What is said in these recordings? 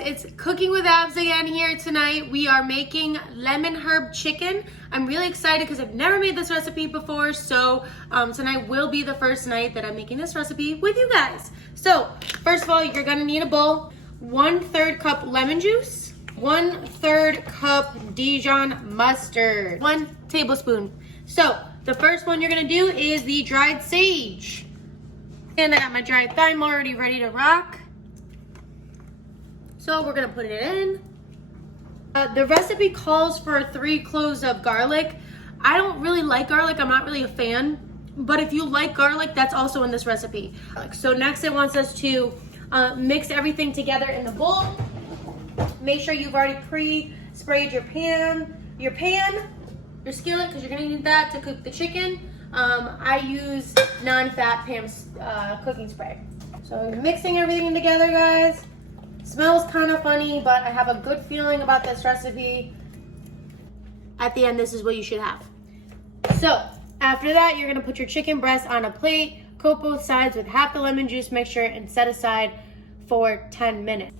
it's Cooking with Abs again here tonight. We are making lemon herb chicken. I'm really excited because I've never made this recipe before, so tonight will be the first night that I'm making this recipe with you guys. So first of all, you're gonna need a bowl, 1/3 cup lemon juice, 1/3 cup Dijon mustard, 1 tablespoon. So the first one you're gonna do is the dried sage. And I got my dried thyme already ready to rock. So we're gonna put it in. The recipe calls for 3 cloves of garlic. I don't really like garlic, I'm not really a fan, but if you like garlic, that's also in this recipe. So next it wants us to mix everything together in the bowl. Make sure you've already pre-sprayed your skillet, because you're gonna need that to cook the chicken. I use non-fat Pam's cooking spray. So mixing everything together, guys. Smells kind of funny, but I have a good feeling about this recipe. At the end, this is what you should have. So after that, you're gonna put your chicken breast on a plate, coat both sides with half the lemon juice mixture, and set aside for 10 minutes.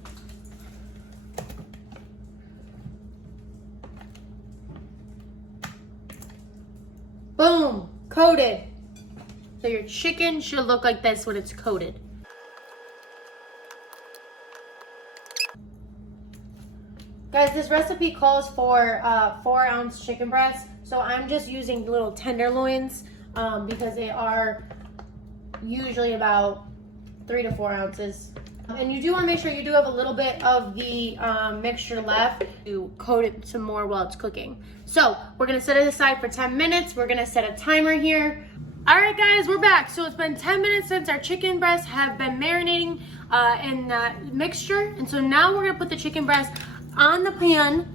Boom, coated. So your chicken should look like this when it's coated. Guys, this recipe calls for 4-ounce chicken breasts, so I'm just using little tenderloins because they are usually about 3 to 4 ounces. And you do want to make sure you do have a little bit of the mixture left to coat it some more while it's cooking. So we're gonna set it aside for 10 minutes. We're gonna set a timer here. All right, guys, we're back. So it's been 10 minutes since our chicken breasts have been marinating in that mixture. And so now we're gonna put the chicken breast on the pan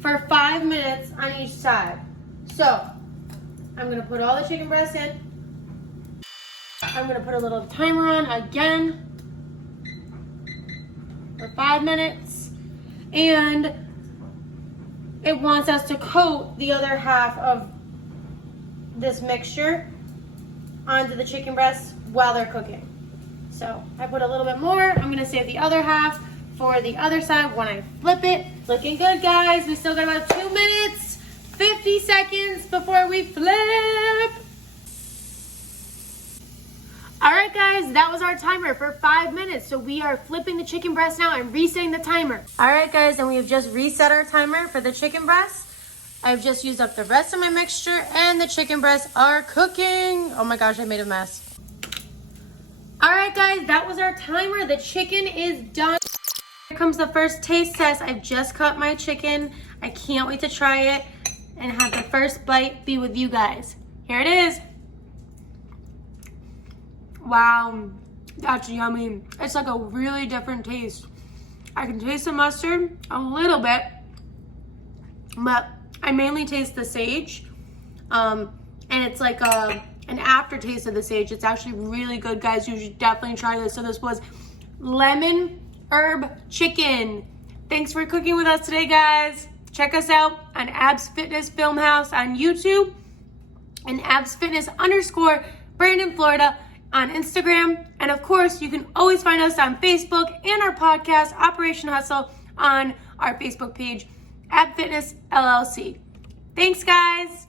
for 5 minutes on each side. So I'm gonna put all the chicken breasts in. I'm gonna put a little timer on again for 5 minutes. And it wants us to coat the other half of this mixture onto the chicken breasts while they're cooking. So I put a little bit more. I'm gonna save the other half for the other side when I flip it. Looking good, guys. We still got about 2 minutes, 50 seconds before we flip. All right, guys, that was our timer for 5 minutes. So we are flipping the chicken breast now and resetting the timer. All right, guys, and we have just reset our timer for the chicken breast. I've just used up the rest of my mixture and the chicken breasts are cooking. Oh my gosh, I made a mess. All right, guys, that was our timer. The chicken is done. Here comes the first taste test. I've just cut my chicken. I can't wait to try it and have the first bite be with you guys. Here it is. Wow, that's yummy. It's like a really different taste. I can taste the mustard a little bit, but I mainly taste the sage. And it's like an aftertaste of the sage. It's actually really good, guys. You should definitely try this. So this was lemon herb chicken. Thanks for cooking with us today, guys. Check us out on Abs Fitness Filmhouse on YouTube and Abs Fitness _ Brandon, Florida on Instagram. And of course, you can always find us on Facebook and our podcast, Operation Hustle, on our Facebook page, Ab Fitness LLC. Thanks, guys.